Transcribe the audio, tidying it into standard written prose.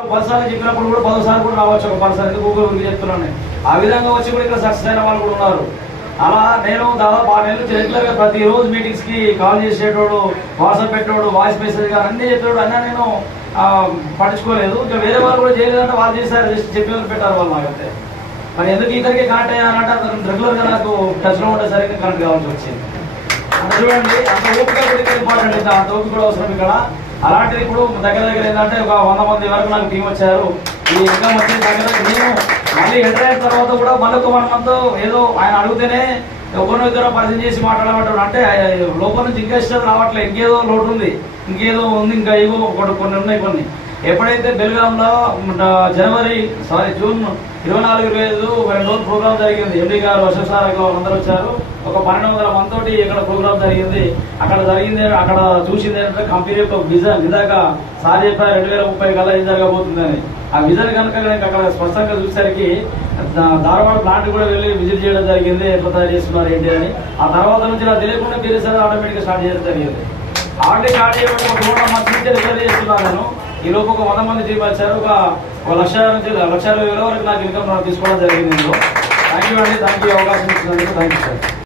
10 చెప్పినప్పుడు కూడా 10 సార్లు కూడా రావచ్చు. ఒక 10 సార్లు గూగుల్ గురించి చెప్తున్నాను. ఆ విధంగా వచ్చి కూడా ఇక్కడ సక్సెస్ అయిన వాళ్ళు కూడా ఉన్నారు. అలా నేను దాదాపు 6 నెలలు రెగ్యులర్ గా ప్రతిరోజు మీటింగ్స్ కి కాల్ చేసేటోడు, వాట్సాప్ పెట్టోడు, వాయిస్ మెసేజ్ గా అన్ని చెప్పాడు. అన్నా నేను పట్టించుకోలేదు. ఇంకా వేరే వాళ్ళు కూడా చేయలేదంటే వాళ్ళు చేశారు, జస్ట్ చెప్పి పెట్టారు వాళ్ళు. నాకైతే మరి ఎందుకు ఇద్దరికి కనెక్ట్ అయ్యానంటే అతను రెగ్యులర్ గా నాకు టచ్ లో ఉండేసరికి కనెక్ట్ కావాల్సి వచ్చింది. అంటే చూడండి, అంత ఓపిక కూడా ఇంపార్టెంట్. అంత ఓపిక కూడా అవసరం ఇక్కడ. అలాంటిది ఇప్పుడు దగ్గర ఏంటంటే ఒక 100 మంది వరకు నాకు టీం వచ్చారు. ఈ ఎగ్జామ్ వచ్చే దగ్గర నేను మళ్ళీ ఎంటర్ అయిన తర్వాత కూడా మళ్ళీ ఒక 1 మంత్ ఏదో ఆయన అడిగితేనే ఒకరిని ఇద్దరు పరిచయం చేసి మాట్లాడమంటాడు. అంటే లోపల నుంచి ఇంకా ఇష్టం రావట్లేదు, ఇంకేదో లోటు ఉంది, ఇంకేదో ఉంది, ఇంకా ఏవో కొన్ని ఉన్నాయి. కొన్ని ఎప్పుడైతే బెల్గాంలో జూన్ 24, 25 ఒక 2 రోజులు ప్రోగ్రామ్ జరిగింది. ఎండి గారు, అశోక్ సార్ అందరూ వచ్చారు. ఒక 1200 మంది తోటి ఇక్కడ ప్రోగ్రామ్ జరిగింది. అక్కడ చూసింది ఏంటంటే కంపెనీ యొక్క విజన్. ఇందాక సార్ చెప్పారు 2030 కల్లా ఏం జరగబోతుందని. ఆ విజన్ కనుక అక్కడ స్పష్టంగా చూసేసరికి ధారవాడ ప్లాంట్ కూడా వెళ్ళి విజిట్ చేయడం జరిగింది. ఎట్లా తయారు చేస్తున్నారు ఏంటి అని. ఆ తర్వాత నుంచి నాకు తెలియకుండా బీరేసారి ఆటోమేటిక్ గా స్టార్ట్ చేయడం జరిగింది. ఆల్రెడీ స్టార్ట్ చేయడం ఒక 200 మంది నుంచి రిజర్వ్ చేస్తున్నాను నేను. ఈ లోపు ఒక 100 మంది టీం వచ్చారు. ఒక 1,20,000 వరకు నాకు ఇన్కమ్ తీసుకోవడం జరిగింది. థ్యాంక్ యూ అండి. థ్యాంక్ యూ అవకాశం ఇచ్చినందుకు. Thank you sir.